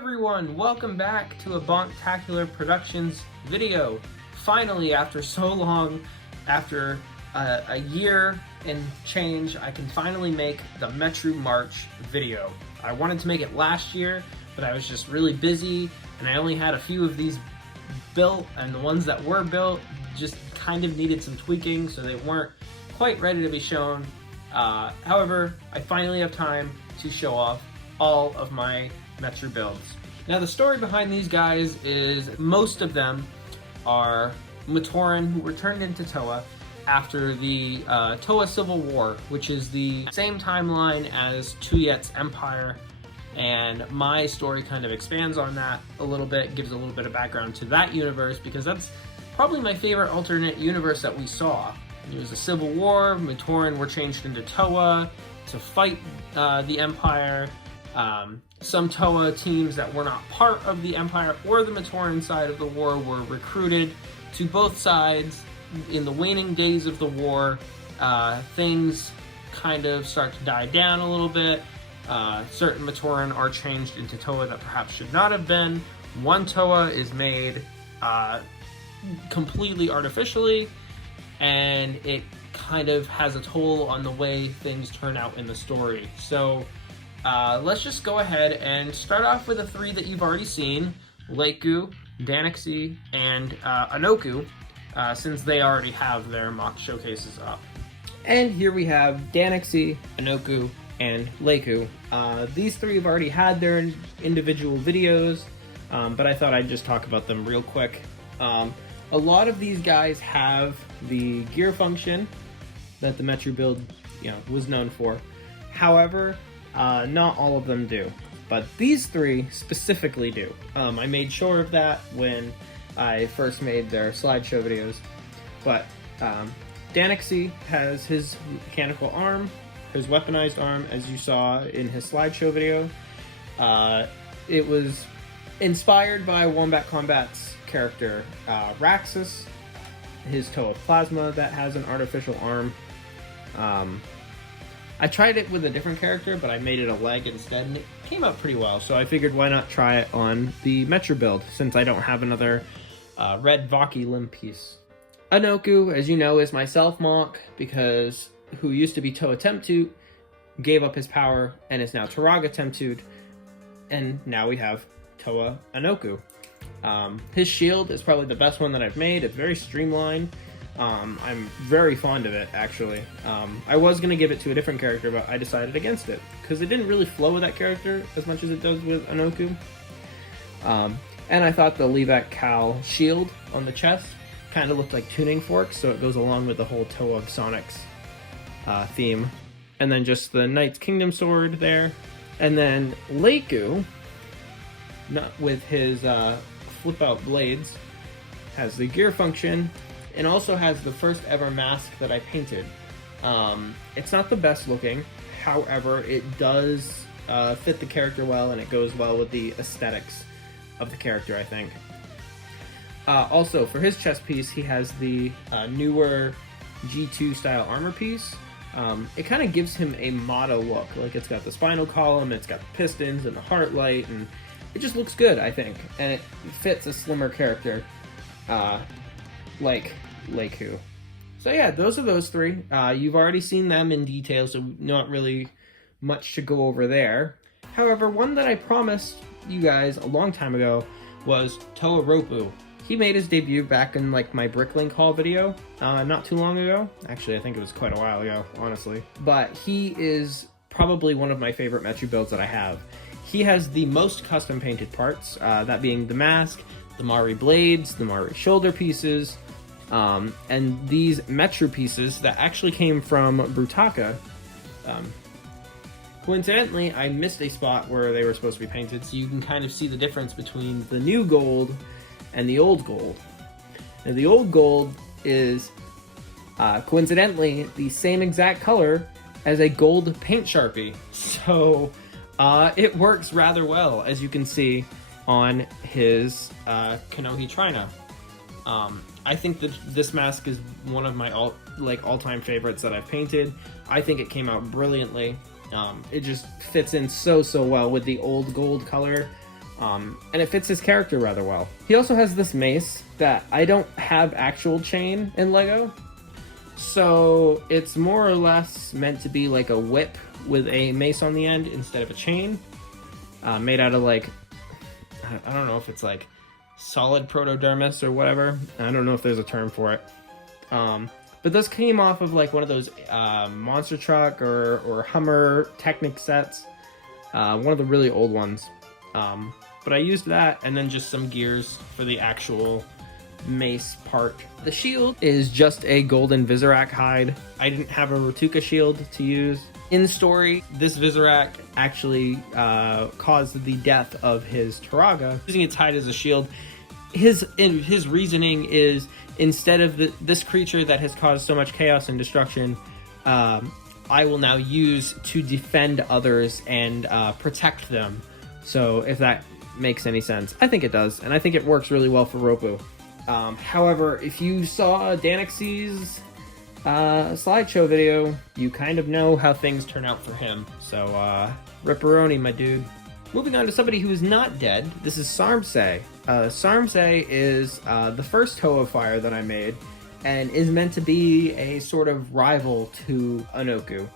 everyone, welcome back to a Bonktacular Productions video. Finally, after so long, after a year and change, I can finally make the Metru March video. I wanted to make it last year, but I was just really busy and I only had a few of these built, and the ones that were built just kind of needed some tweaking, so they weren't quite ready to be shown. However, I finally have time to show off all of my Metru builds. Now, the story behind these guys is most of them are Matoran who were turned into Toa after the Toa Civil War, which is the same timeline as Tuyet's Empire, and my story kind of expands on that a little bit, gives a little bit of background to that universe, because that's probably my favorite alternate universe that we saw. It was a civil war, Matoran were changed into Toa to fight the Empire. Some Toa teams that were not part of the Empire or the Matoran side of the war were recruited to both sides. In the waning days of the war, things kind of start to die down a little bit. Certain Matoran are changed into Toa that perhaps should not have been. One Toa is made completely artificially, and it kind of has a toll on the way things turn out in the story. So let's just go ahead and start off with the three that you've already seen: Lakewood, Anoku, and Anoku, since they already have their MOC showcases up. And here we have Anoku, Anoku, and Lakewood. These three have already had their individual videos, but I thought I'd just talk about them real quick. A lot of these guys have the gear function that the Metru build, was known for. However, not all of them do, but these three specifically do. I made sure of that when I first made their slideshow videos. But Anoku has his mechanical arm, his weaponized arm, as you saw in his slideshow video. It was inspired by Wombat Combat's character Raxus, his Toa Plasma that has an artificial arm. I tried it with a different character, but I made it a leg instead, and it came out pretty well, so I figured why not try it on the Metru build, since I don't have another red Vaki limb piece. Anoku, as you know, is my self-MOC, because who used to be Toa Temptoot gave up his power and is now Turaga Temptoot, and now we have Toa Anoku. His shield is probably the best one that I've made. It's very streamlined. I'm very fond of it, actually. I was going to give it to a different character, but I decided against it, because it didn't really flow with that character as much as it does with Anoku. And I thought the Levac Cal shield on the chest kind of looked like tuning forks, so it goes along with the whole Toa of Sonics theme. And then just the Knight's Kingdom sword there. And then Lakewood, not with his flip-out blades, has the gear function, and also has the first ever mask that I painted. It's not the best looking, however, it does fit the character well, and it goes well with the aesthetics of the character, I think. Also, for his chest piece, he has the newer G2 style armor piece. It kind of gives him a Motto look. Like, it's got the spinal column, it's got the pistons and the heart light, and it just looks good, I think. And it fits a slimmer character like Lakewood. So yeah, those are those three. You've already seen them in detail, so not really much to go over there. However, one that I promised you guys a long time ago was Toa Rotopu. He made his debut back in like my Bricklink haul video not too long ago. Actually, I think it was quite a while ago, honestly. But he is probably one of my favorite Metru builds that I have. He has the most custom painted parts, that being the mask, the Mari blades, the Mari shoulder pieces, and these Metru pieces that actually came from Brutaka. Coincidentally, I missed a spot where they were supposed to be painted, so you can kind of see the difference between the new gold and the old gold. Now, the old gold is coincidentally the same exact color as a gold paint Sharpie, so it works rather well, as you can see on his Kanohi Trina. I think that this mask is one of my all-time favorites that I've painted. I think it came out brilliantly. It just fits in so well with the old gold color And it fits his character rather well. He also has this mace that I don't have actual chain in LEGO, so it's more or less meant to be like a whip with a mace on the end instead of a chain, made out of like, I don't know if it's like solid protodermis or whatever. I don't know if there's a term for it. But this came off of like one of those monster truck or Hummer Technic sets, one of the really old ones. But I used that and then just some gears for the actual mace part. The shield is just a golden Visorak hide. I didn't have a Rotopu shield to use. In the story, this Visorak actually caused the death of his Turaga. Using its hide as a shield, his reasoning is, instead of this creature that has caused so much chaos and destruction, I will now use to defend others and protect them. So if that makes any sense, I think it does, and I think it works really well for Rotopu. However, if you saw Danixie's slideshow video, you kind of know how things turn out for him. So ripperoni, my dude. Moving on to somebody who is not dead, this is Sarmsei. Sarmsei is the first Toe of Fire that I made, and is meant to be a sort of rival to Anoku.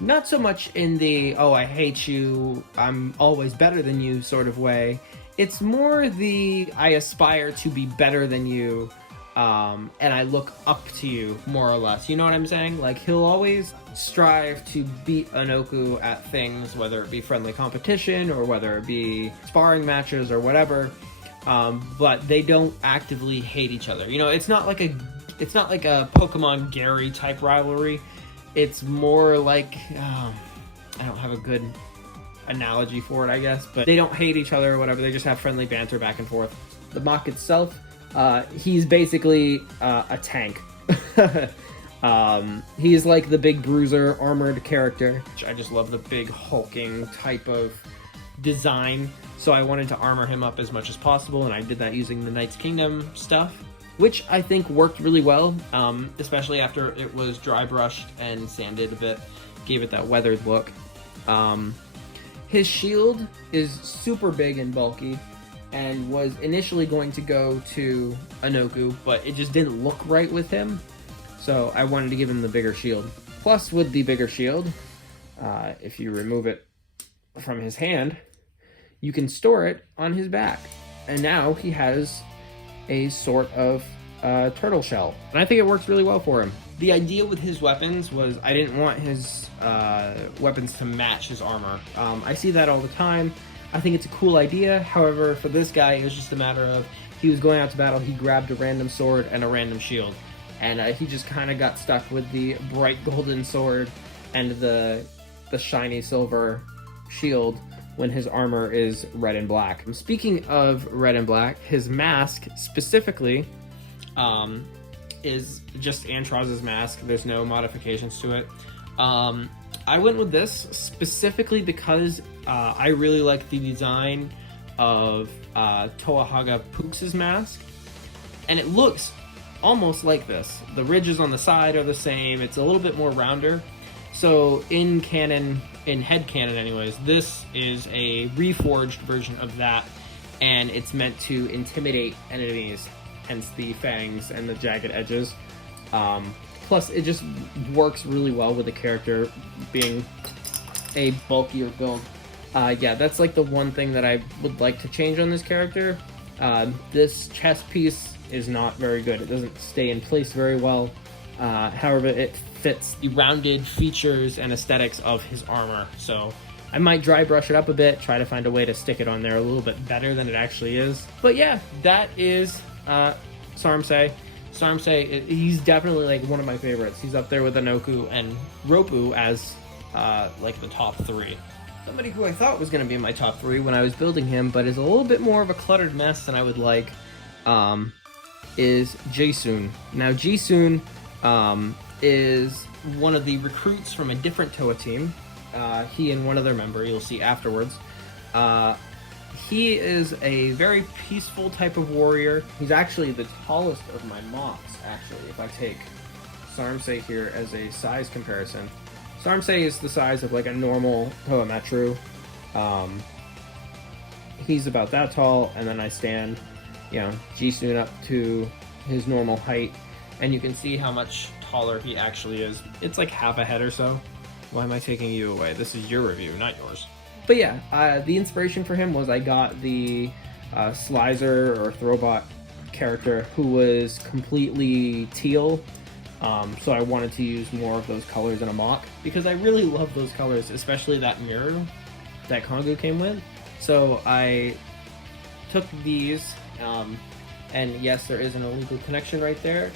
Not so much in the, oh, I hate you, I'm always better than you sort of way. It's more the, I aspire to be better than you, and I look up to you, more or less. You know what I'm saying? Like, he'll always strive to beat Anoku at things, whether it be friendly competition or whether it be sparring matches or whatever, but they don't actively hate each other. You know, it's not like a Pokemon Gary type rivalry. It's more like, I don't have a good analogy for it, I guess, but they don't hate each other or whatever. They just have friendly banter back and forth. The MOC itself, he's basically a tank. He's like the big bruiser armored character. I just love the big hulking type of design, so I wanted to armor him up as much as possible, and I did that using the Knights Kingdom stuff, which I think worked really well, especially after it was dry brushed and sanded a bit, gave it that weathered look. His shield is super big and bulky, and was initially going to go to Anoku, but it just didn't look right with him, so I wanted to give him the bigger shield. Plus, with the bigger shield, if you remove it from his hand, you can store it on his back, and now he has a sort of turtle shell, and I think it works really well for him. The idea with his weapons was I didn't want his weapons to match his armor. I see that all the time. I think it's a cool idea. However, for this guy, it was just a matter of he was going out to battle, he grabbed a random sword and a random shield, and he just kind of got stuck with the bright golden sword and the shiny silver shield when his armor is red and black. Speaking of red and black, his mask specifically is just Antraz's mask. There's no modifications to it. I went with this specifically because I really like the design of Toahaga Pooks' mask, and it looks almost like this. The ridges on the side are the same. It's a little bit more rounder. So in canon, in head canon anyways, this is a reforged version of that, and it's meant to intimidate enemies, hence the fangs and the jagged edges. Plus, it just works really well with the character being a bulkier build. Yeah, that's like the one thing that I would like to change on this character. This chest piece is not very good. It doesn't stay in place very well. However, it fits the rounded features and aesthetics of his armor. So I might dry brush it up a bit, try to find a way to stick it on there a little bit better than it actually is. But yeah, that is Sarmsei. Sarmsei, he's definitely like one of my favorites. He's up there with Anoku and Rotopu as like the top three. Somebody who I thought was going to be in my top three when I was building him, but is a little bit more of a cluttered mess than I would like, is Jason. Now, Jason is one of the recruits from a different Toa team. He and one other member, you'll see afterwards. He is a very peaceful type of warrior. He's actually the tallest of my MOCs, actually, if I take Sarmsei here as a size comparison. Sarmsei is the size of like a normal Toa Metru. he's about that tall, and then I stand, you know, Jisoo up to his normal height, and you can see how much taller he actually is. It's like half a head or so. Why am I taking you away? This is your review, not yours. But yeah, the inspiration for him was I got the Slizer or Throwbot character who was completely teal. So I wanted to use more of those colors in a MOC because I really love those colors, especially that mirror that Kongo came with. So I took these, and yes, there is an illegal connection right there,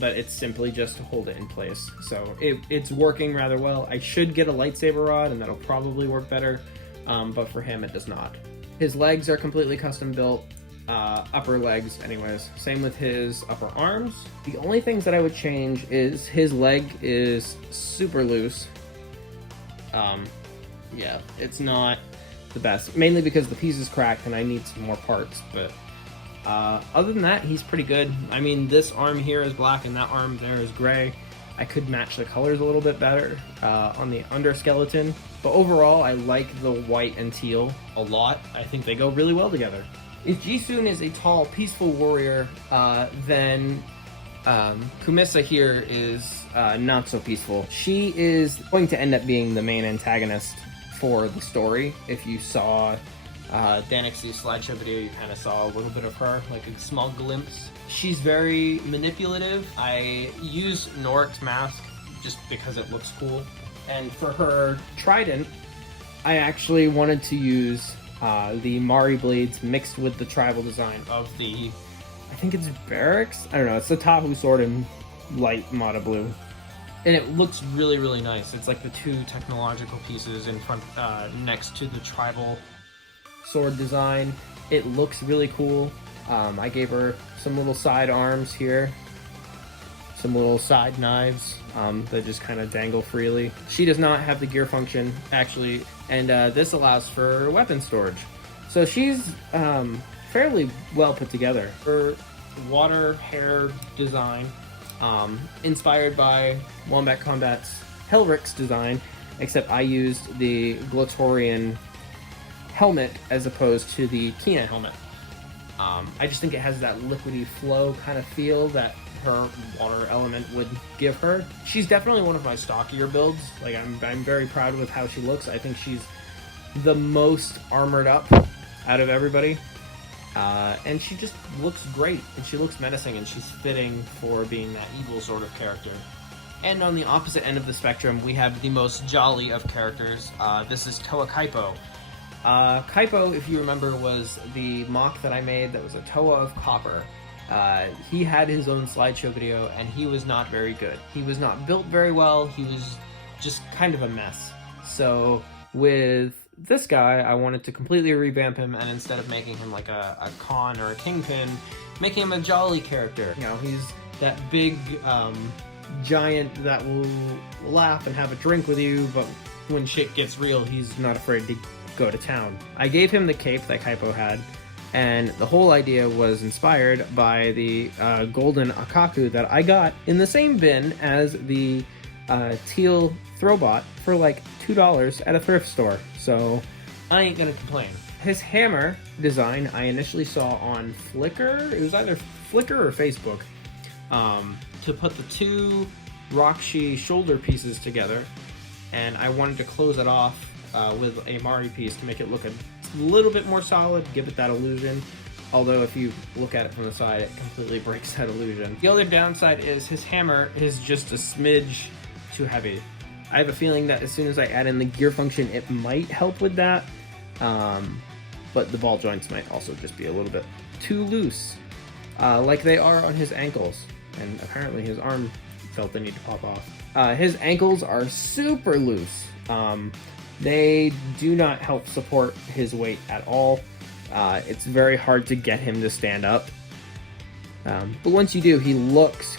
but it's simply just to hold it in place. So it's working rather well. I should get a lightsaber rod and that'll probably work better, but for him it does not. His legs are completely custom built, upper legs anyways. Same with his upper arms. The only things that I would change is his leg is super loose. Yeah, it's not the best, mainly because the piece is cracked and I need some more parts, but other than that, he's pretty good. I mean, this arm here is black and that arm there is gray. I could match the colors a little bit better on the underskeleton, but overall, I like the white and teal a lot. I think they go really well together. If Jisoo is a tall, peaceful warrior, then Kumisa here is not so peaceful. She is going to end up being the main antagonist for the story. If you saw Danix's slideshow video, you kind of saw a little bit of her, like a small glimpse. She's very manipulative. I use Norik's mask just because it looks cool. And for her trident, I actually wanted to use the Mari blades mixed with the tribal design of the, I think it's Barracks? I don't know, it's the Tahu sword in light Mata blue. And it looks really, really nice. It's like the two technological pieces in front, next to the tribal sword design. It looks really cool. I gave her some little side arms here, some little side knives that just kind of dangle freely. She does not have the gear function, actually, and this allows for weapon storage. So she's fairly well put together. Her water hair design, inspired by Wombat Combat's Helric's design, except I used the Glatorian helmet as opposed to the Kina helmet. I just think it has that liquidy flow kind of feel that her water element would give her. She's definitely one of my stockier builds. Like I'm very proud with how she looks. I think she's the most armored up out of everybody. And she just looks great, and she looks menacing, and she's fitting for being that evil sort of character. And on the opposite end of the spectrum, we have the most jolly of characters. This is ToaKipo. Kaipo, if you remember, was the MOC that I made that was a Toa of Copper. He had his own slideshow video, and he was not very good. He was not built very well, he was just kind of a mess. So with this guy, I wanted to completely revamp him, and instead of making him like a Khan or a Kingpin, making him a jolly character. You know, he's that big giant that will laugh and have a drink with you, but when shit gets real, he's not afraid to go to town. I gave him the cape that Kaipo had, and the whole idea was inspired by the golden Akaku that I got in the same bin as the teal Throwbot for like $2 at a thrift store, so I ain't gonna complain. His hammer design I initially saw on Flickr, it was either Flickr or Facebook, to put the two Rockshi shoulder pieces together, and I wanted to close it off with a Mari piece to make it look a little bit more solid, give it that illusion. Although if you look at it from the side, it completely breaks that illusion. The other downside is his hammer is just a smidge too heavy. I have a feeling that as soon as I add in the gear function, it might help with that. But the ball joints might also just be a little bit too loose, like they are on his ankles. And apparently his arm felt the need to pop off. His ankles are super loose. They do not help support his weight at all. It's very hard to get him to stand up. But once you do, he looks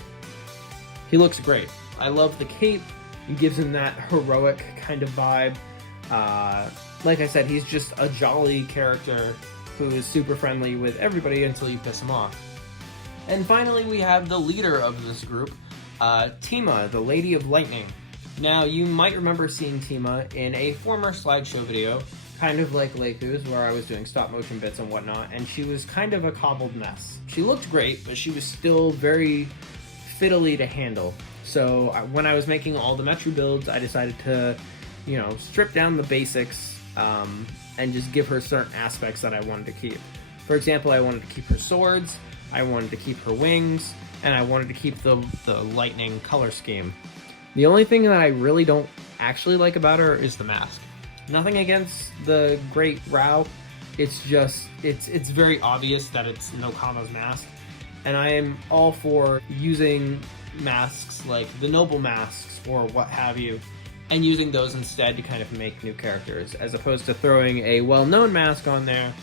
great. I love the cape. It gives him that heroic kind of vibe. Like I said, he's just a jolly character who is super friendly with everybody until you piss him off. And finally, we have the leader of this group, Teema, the Lady of Lightning. Now, you might remember seeing Teema in a former slideshow video kind of like Lakewood's, where I was doing stop motion bits and whatnot, and she was kind of a cobbled mess. She looked great, but she was still very fiddly to handle. So when I was making all the Metru builds, I decided to, you know, strip down the basics and just give her certain aspects that I wanted to keep. For example, I wanted to keep her swords, I wanted to keep her wings, and I wanted to keep the lightning color scheme. The only thing that I really don't actually like about her is the mask. Nothing against the Great Rao, it's just, it's very obvious that it's Nokama's mask, and I am all for using masks like the noble masks or what have you, and using those instead to kind of make new characters, as opposed to throwing a well-known mask on there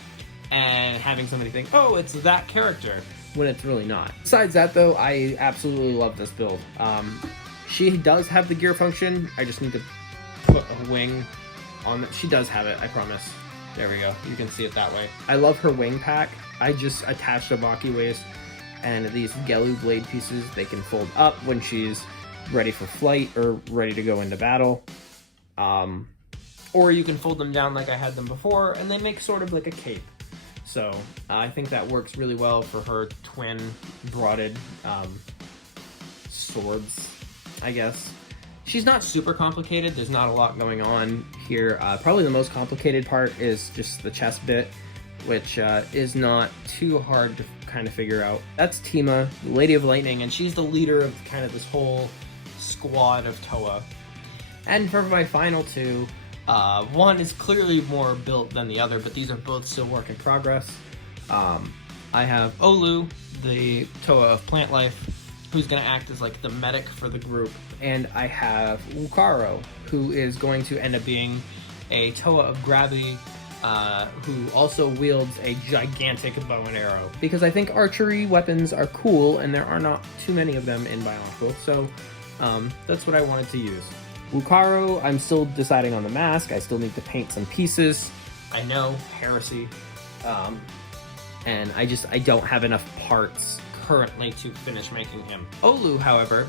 and having somebody think, oh, it's that character, when it's really not. Besides that though, I absolutely love this build. She does have the gear function, I just need to put a wing on it. She does have it, I promise. There we go, you can see it that way. I love her wing pack. I just attached a Baki waist, and these Gelu blade pieces, they can fold up when she's ready for flight or ready to go into battle. Or you can fold them down like I had them before, and they make sort of like a cape. So I think that works really well for her twin broaded swords, I guess. She's not super complicated, there's not a lot going on here. Probably the most complicated part is just the chest bit, which is not too hard to kind of figure out. That's Teema, the Lady of Lightning, and she's the leader of kind of this whole squad of Toa. And for my final two, one is clearly more built than the other, but these are both still work in progress. I have Olu, the Toa of Plant Life, who's going to act as like the medic for the group, and I have Wukaro, who is going to end up being a Toa of Gravity, who also wields a gigantic bow and arrow. Because I think archery weapons are cool, and there are not too many of them in Bionicle, so that's what I wanted to use. Wukaro, I'm still deciding on the mask. I still need to paint some pieces. I know, heresy. And I don't have enough parts currently to finish making him. Olu, however,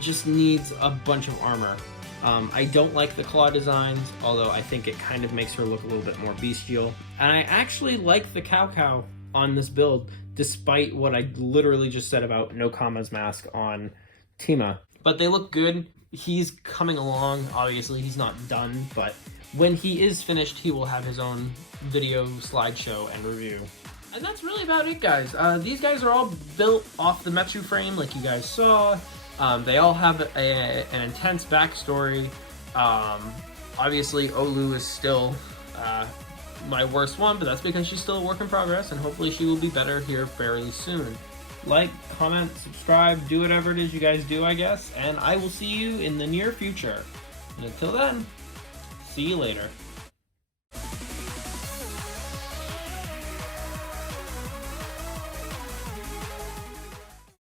just needs a bunch of armor. I don't like the claw designs, although I think it kind of makes her look a little bit more bestial. And I actually like the cow on this build, despite what I literally just said about Nokama's mask on Teema. But they look good. He's coming along. Obviously, he's not done, but when he is finished, he will have his own video, slideshow, and review. And that's really about it, guys. These guys are all built off the Metru frame, like you guys saw. They all have an intense backstory. Obviously, Olu is still my worst one, but that's because she's still a work in progress, and hopefully she will be better here fairly soon. Like, comment, subscribe, do whatever it is you guys do, I guess, and I will see you in the near future. And until then, see you later.